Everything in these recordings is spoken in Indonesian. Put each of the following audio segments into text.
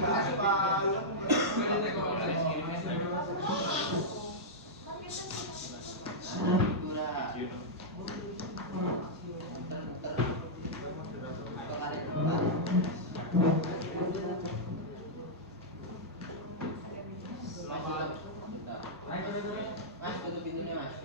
Mas, tutup pintunya, Mas.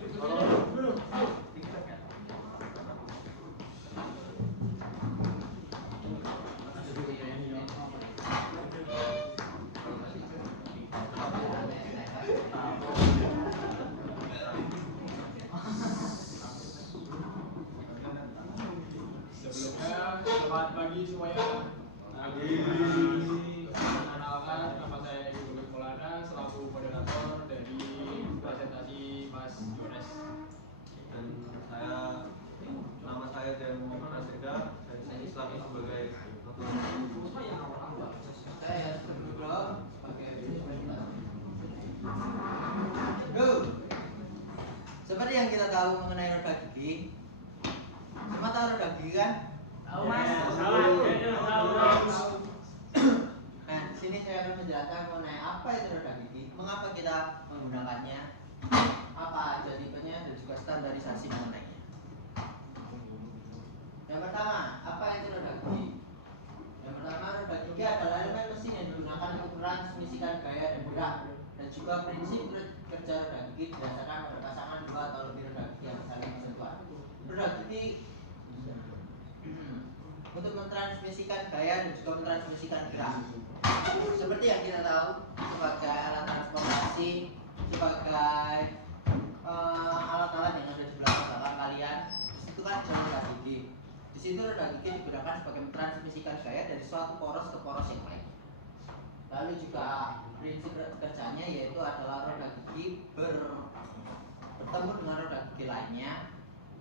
Sebelumnya, selamat pagi semuanya. Perkenalkan, nama saya Ibu Maulana selaku moderator dari presentasi Mas Yones. Dan nama saya Dan Praseda dan saya Islam sebagai Saya Nugroho sebagai Go. Seperti yang kita tahu mengenai roda gigi, semua tahu roda gigi kan? Tahu Mas. Nah, di sini saya akan menjelaskan mengenai apa itu roda gigi, mengapa kita menggunakannya, apa aja tipenya dan juga standarisasi mengenainya. Yang pertama, apa itu roda gigi? Yang pertama, roda gigi adalah elemen mesin yang digunakan untuk transmisikan gaya dan gerak, dan juga prinsip kerja roda gigi berdasarkan pada pasangan dua atau lebih roda gigi yang saling bersentuhan. Roda gigi untuk mentransmisikan gaya dan juga mentransmisikan gerak. Seperti yang kita tahu, sebagai alat transportasi, sebagai alat-alat yang ada di belakang kalian, itu kan ada roda gigi. Di situ roda gigi digunakan sebagai mentransmisikan gaya dari suatu poros ke poros yang lain. Lalu juga prinsip kerjanya yaitu adalah roda gigi bertemu dengan roda gigi lainnya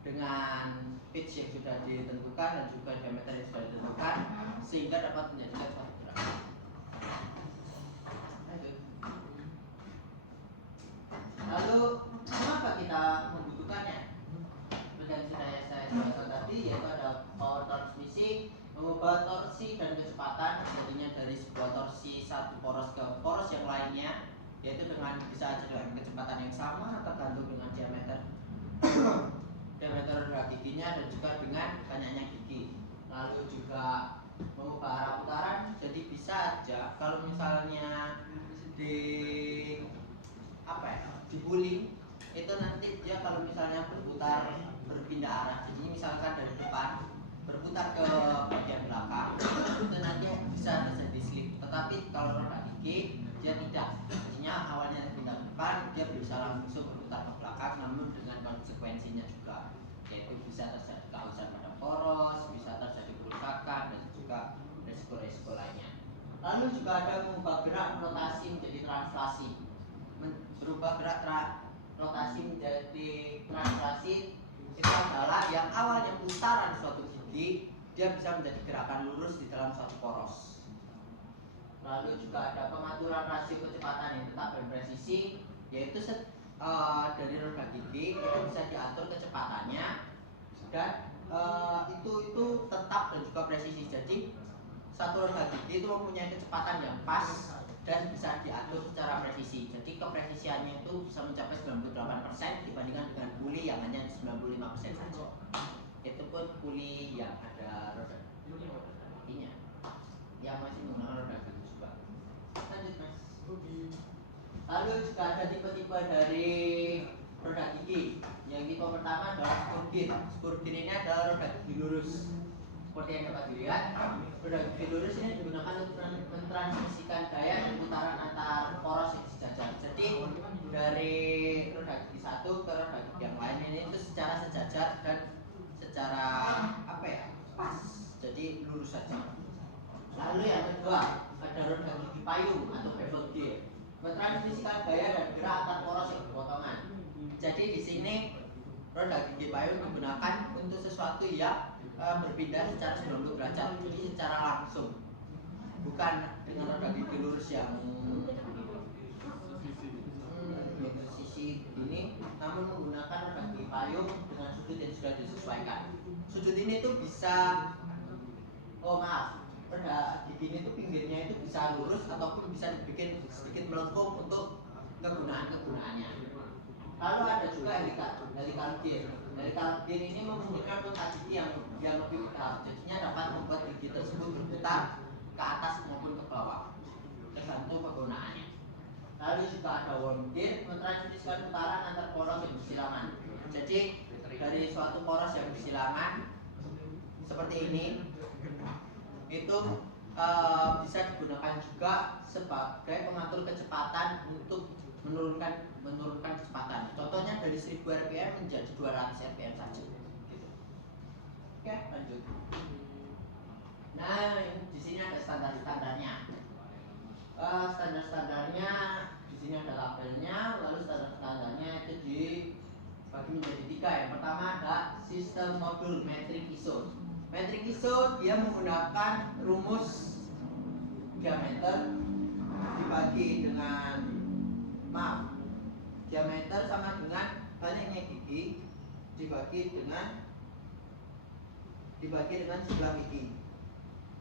dengan pitch yang sudah ditentukan dan juga diameter yang sudah ditentukan sehingga dapat menjadikan suatu gerakan. Lalu kenapa kita membutuhkannya? Seperti yang sudah saya jelaskan tadi, yaitu ada power transmisi, mengubah torsi dan kecepatan jadinya dari sebuah torsi satu poros ke poros yang lainnya, yaitu dengan bisa dengan kecepatan yang sama tergantung dengan diameter roda giginya dan juga dengan banyaknya gigi. Lalu juga mengubah arah putaran, jadi bisa aja kalau misalnya dibully itu nanti dia kalau misalnya berpindah arah, jadi misalkan dari depan berputar ke bagian belakang itu nanti bisa terjadi slip. Tetapi kalau roda gigi dia tidak, artinya awalnya pindah ke depan dia bisa langsung berputar ke belakang, namun dengan konsekuensinya juga yaitu bisa terjadi kausan pada poros, bisa terjadi kerusakan dan juga resiko-resiko lainnya. Lalu juga ada mengubah gerak rotasi menjadi translasi. Berubah gerak rotasi menjadi translasi itu adalah yang awalnya putaran suatu gigi dia bisa menjadi gerakan lurus di dalam suatu poros. Lalu juga ada pengaturan rasio kecepatan yang tetap dan presisi, yaitu dari roda gigi itu bisa diatur kecepatannya dan itu tetap dan juga presisi. Jadi satu roda gigi itu mempunyai kecepatan yang pas dan bisa diatur secara presisi. Jadi kepresisiannya itu bisa mencapai 98% dibandingkan dengan puli yang hanya 95% saja. Itu pun puli yang ada roda giginya, yang masih menggunakan roda gigi juga. Lanjut Mas. Lalu juga ada tipe-tipe dari roda gigi. Yang tipe pertama adalah spurgin. Spurgin ini adalah roda gigi lurus. Seperti yang dapat dilihat, roda gigi lurus ini digunakan untuk mentransmisikan gaya dan putaran antar poros yang sejajar. Jadi dari roda gigi satu ke roda gigi yang lain ini itu secara sejajar dan secara pas. Jadi lurus saja. Lalu yang kedua ada roda gigi payung atau bevel gear, mentransmisikan gaya dan gerak antar poros yang berpotongan. Jadi di sini roda gigi payung digunakan untuk sesuatu yang berpindah secara 90 derajat, jadi secara langsung, bukan dengan roda gigi lurus yang sisi ini, namun menggunakan roda gigi payung dengan sudut yang sudah disesuaikan. Sudut ini tuh bisa, roda gigi ini tuh pinggirnya itu bisa bisa lurus ataupun bisa dibikin sedikit melengkung untuk kegunaannya. Lalu ada juga helical gear. Helical gear ini mempunyai rotasi yang lebih besar, jadinya dapat membuat gigi tersebut berputar ke atas maupun ke bawah, tergantung kegunaannya. Lalu juga ada worm gear, mentransmisikan putaran antar poros yang bersilangan. Jadi dari suatu poros yang bersilangan seperti ini itu bisa digunakan juga sebagai pengatur kecepatan untuk menurunkan kecepatan. Contohnya dari 1000 rpm menjadi 200 rpm saja. Gitu. Oke, lanjut. Nah, di sini ada standar-standarnya. Standar-standarnya di sini ada labelnya, lalu standar-standarnya itu dibagi menjadi 3. Yang pertama ada sistem modul metric ISO. Metric ISO dia menggunakan rumus diameter dibagi dengan diameter sama dengan banyaknya gigi dibagi dengan jumlah gigi.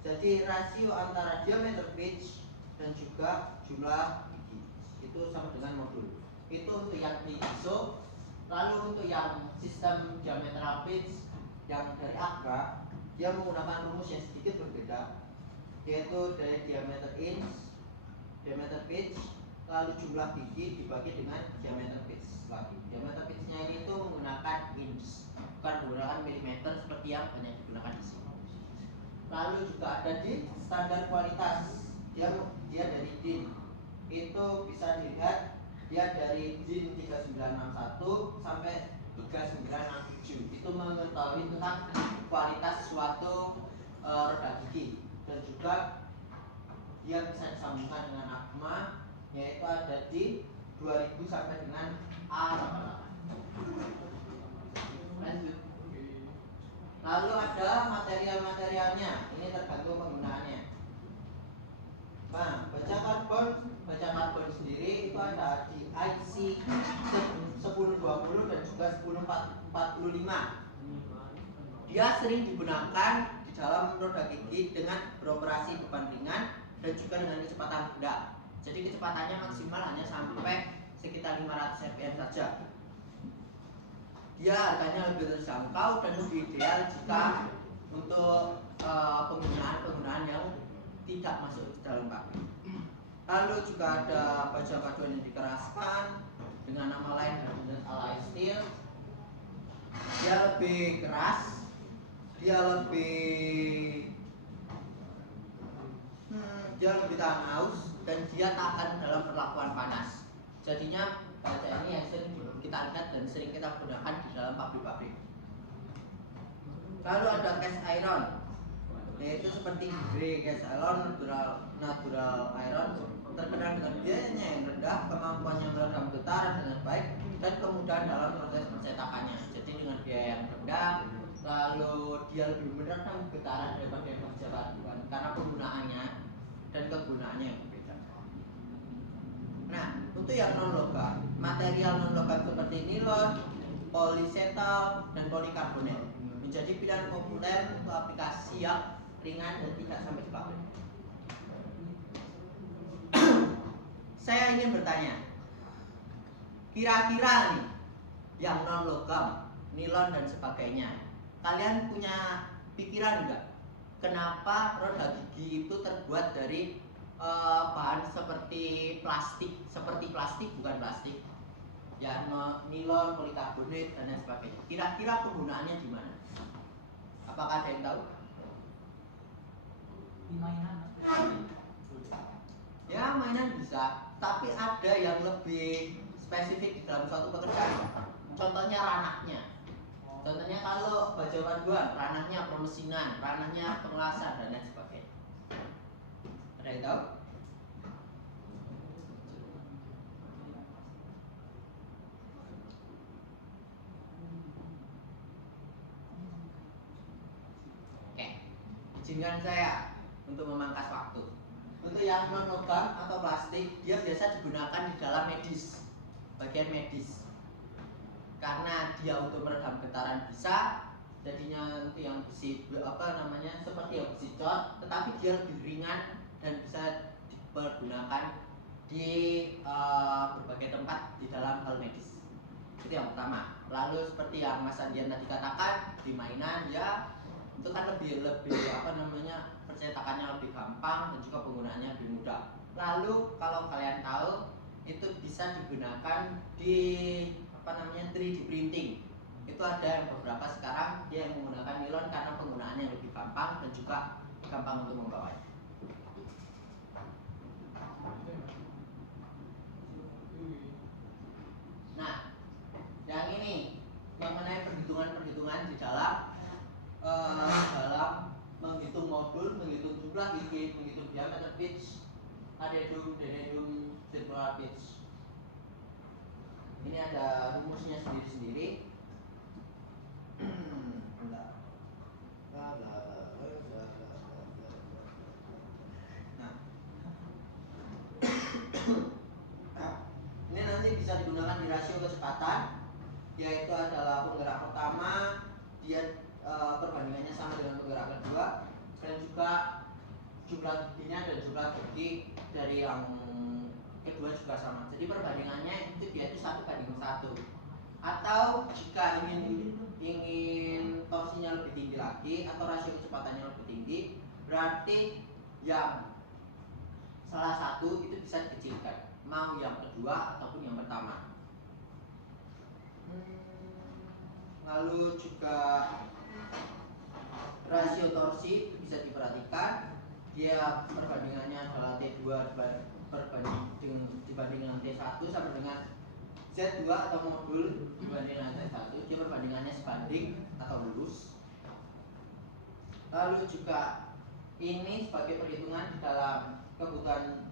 Jadi rasio antara diameter pitch dan juga jumlah gigi itu sama dengan modul. Itu untuk yang di ISO. Lalu untuk yang sistem diametral pitch yang dari AKRA, dia menggunakan rumus yang sedikit berbeda, yaitu dari diameter inch, diameter pitch, lalu jumlah gigi dibagi dengan diameter pitch lagi. Diameter pitchnya ini itu menggunakan inch, bukan menggunakan milimeter seperti yang banyak digunakan di sini. Lalu juga ada di standar kualitas, dia dari DIN. Itu bisa dilihat dia dari DIN 3961 sampai 3967. Itu mengetahui tentang kualitas suatu roda gigi, dan juga dia bisa disambungkan dengan AGMA, yaitu ada di 2000 sampai dengan A88. Lanjut. Lalu ada material-materialnya, ini tergantung penggunaannya. Nah, baja karbon sendiri itu ada di IC 1020 dan juga 1045. Dia sering digunakan di dalam roda gigi dengan beroperasi beban ringan dan juga dengan kecepatan rendah. Jadi kecepatannya maksimal hanya sampai sekitar 500 rpm saja. Dia harganya lebih terjangkau dan lebih ideal jika untuk penggunaan yang tidak masuk ke dalam pabrik. Lalu juga ada baja paduan yang dikeraskan dengan nama lain adalah alloy steel. Dia lebih keras, dia lebih tahan haus, dan dia tahan dalam perlakuan panas. Jadinya baja ini yang sering kita lihat dan sering kita gunakan di dalam pabrik-pabrik. Lalu ada cast iron, yaitu seperti grey cast iron, natural iron, terkenal dengan biayanya yang rendah, kemampuannya meredam getaran dengan baik, dan kemudahan dalam proses pencetakannya. Jadi dengan biaya yang rendah, lalu dia lebih meredam getaran daripada yang baja paduan karena penggunaannya dan kegunaannya yang berbeda. Nah, untuk yang non logam, material non logam seperti nilon, polisetal, dan polikarbonat menjadi pilihan populer untuk aplikasi yang ringan dan tidak sampai di pabrik. Saya ingin bertanya, kira-kira nih yang non logam, nilon dan sebagainya, kalian punya pikiran enggak? Kenapa roda gigi itu terbuat dari bahan seperti plastik bukan plastik, ya nilon, polikarbonat dan lain sebagainya. Kira-kira penggunaannya di mana? Apakah ada yang tahu? Di mainan. Ya, mainan bisa, tapi ada yang lebih spesifik di dalam suatu pekerjaan. Contohnya ranahnya. Contohnya kalau baja paduan, ranahnya permesinan, ranahnya pengelasan dan lain sebagainya. Ada yang tahu? Oke, izinkan saya untuk memangkas waktu. Untuk yang non logam atau plastik, dia biasa digunakan di dalam medis, bagian medis. Karena dia untuk meredam getaran bisa, jadinya untuk yang besi seperti yang besi cot, tetapi dia lebih ringan dan bisa dipergunakan di berbagai tempat di dalam hal medis. Itu yang pertama. Lalu seperti yang Mas Andian tadi katakan, di mainan ya itu kan lebih percetakannya lebih gampang dan juga penggunaannya lebih mudah. Lalu kalau kalian tahu itu bisa digunakan di 3D printing. Itu ada yang beberapa sekarang dia yang menggunakan nilon karena penggunaannya lebih gampang dan juga gampang untuk membawanya. Nah, yang ini mengenai perhitungan-perhitungan di dalam menghitung modul, menghitung jumlah gigi, menghitung diameter pitch, adedum, denedum, circular pitch. Ini ada rumusnya sendiri-sendiri. Nah, ini nanti bisa digunakan di rasio kecepatan, yaitu adalah penggerak pertama dia perbandingannya sama dengan penggerak kedua, dan juga jumlah giginya dan jumlah gigi dari yang kedua juga sama. Jadi perbandingannya itu dia itu 1:1. Atau jika ingin torsinya lebih tinggi lagi atau rasio kecepatannya lebih tinggi, berarti yang salah satu itu bisa dikecilkan, mau yang kedua ataupun yang pertama. Lalu juga rasio torsi itu bisa diperhatikan, dia perbandingannya adalah T2 dibanding dengan T1 sama dengan Z2 atau modul dibanding dengan T1, dia perbandingannya sebanding atau lurus. Lalu juga ini sebagai perhitungan di dalam kebutuhan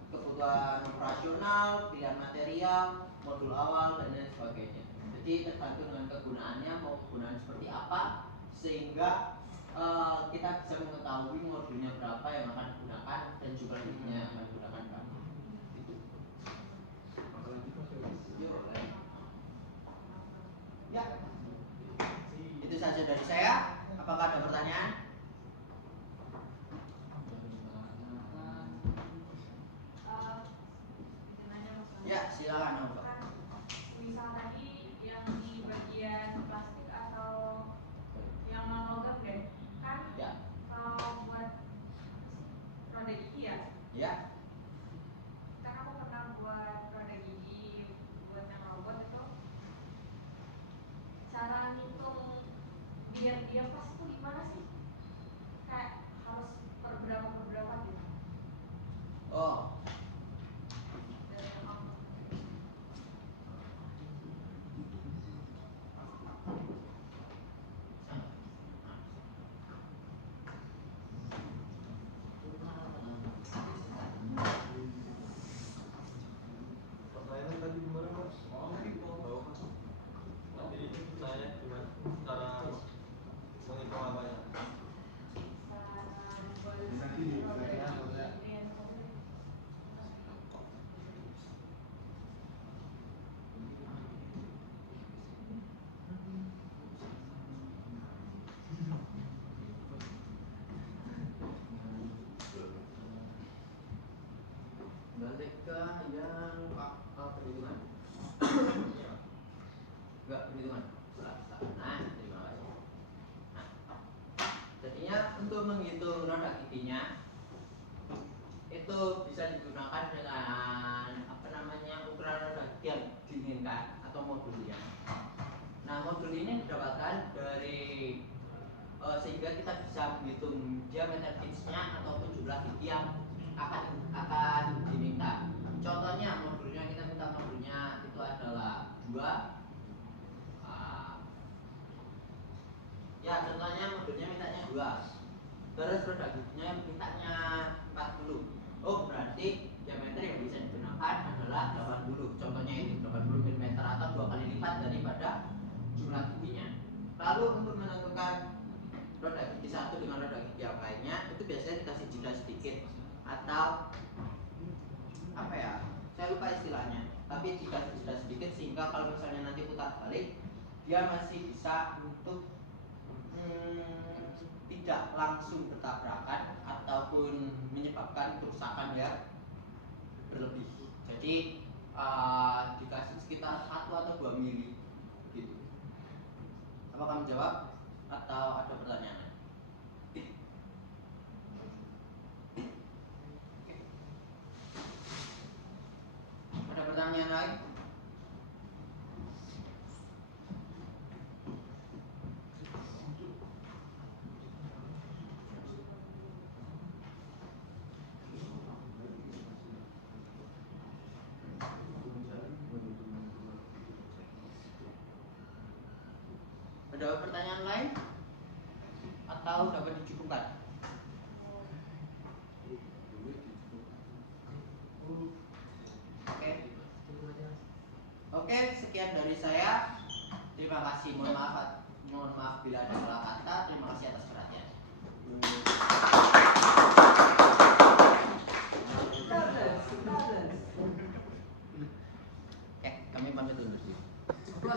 operasional, pilihan material, modul awal dan lain sebagainya. Jadi tergantung dengan kegunaannya, mau kegunaan seperti apa, sehingga kita bisa mengetahui modulnya berapa yang akan digunakan dan jumlah giginya yang akan digunakan berapa. Ya, itu saja dari saya. Apakah ada pertanyaan? Ya, silakan. Misal tadi yang di bagian plastik atau yang non logam deh, kan Ya. Kalau buat roda gigi ya? Ya. Kan aku pernah buat roda gigi buat yang robot itu. Cara ngitung biar dia pas itu gimana sih? Kayak harus per berapa gitu? Oh. Pertanyaan tadi gimana Mas? Tadi saya gimana cara menghitung apanya? Balik ke yang perhitungan. Enggak perhitungan. Nah, terima kasih. Nah, jadinya untuk menghitung roda giginya itu bisa digunakan dengan ukuran roda gigi yang diinginkan atau modulnya. Nah, modul ini didapatkan dari sehingga kita bisa menghitung diameter pitch-nya ataupun jumlah gigi yang akan diminta. Contohnya modulnya, kita minta modulnya itu adalah 2. Ya, contohnya modulnya mintanya 2. Terus roda giginya mintanya 40. Oh, berarti diameter yang bisa digunakan adalah 80. Contohnya itu 80 mm atau 2 kali lipat daripada jumlah giginya. Lalu untuk menentukan roda gigi satu dengan roda gigi yang lainnya itu biasanya dikasih jeda sedikit atau apa ya, saya lupa istilahnya, tapi dikasih jeda sedikit sehingga kalau misalnya nanti putar balik dia masih bisa untuk tidak langsung bertabrakan ataupun menyebabkan kerusakan ya berlebih. Jadi dikasih sekitar 1 atau 2 mili gitu. Apakah menjawab atau ada pertanyaan? Ada pertanyaan lain? Ada pertanyaan lain? Atau dapat dicukupkan? Oke. Oke, sekian dari saya. Terima kasih. Mohon maaf bila ada salah kata. Terima kasih atas perhatian.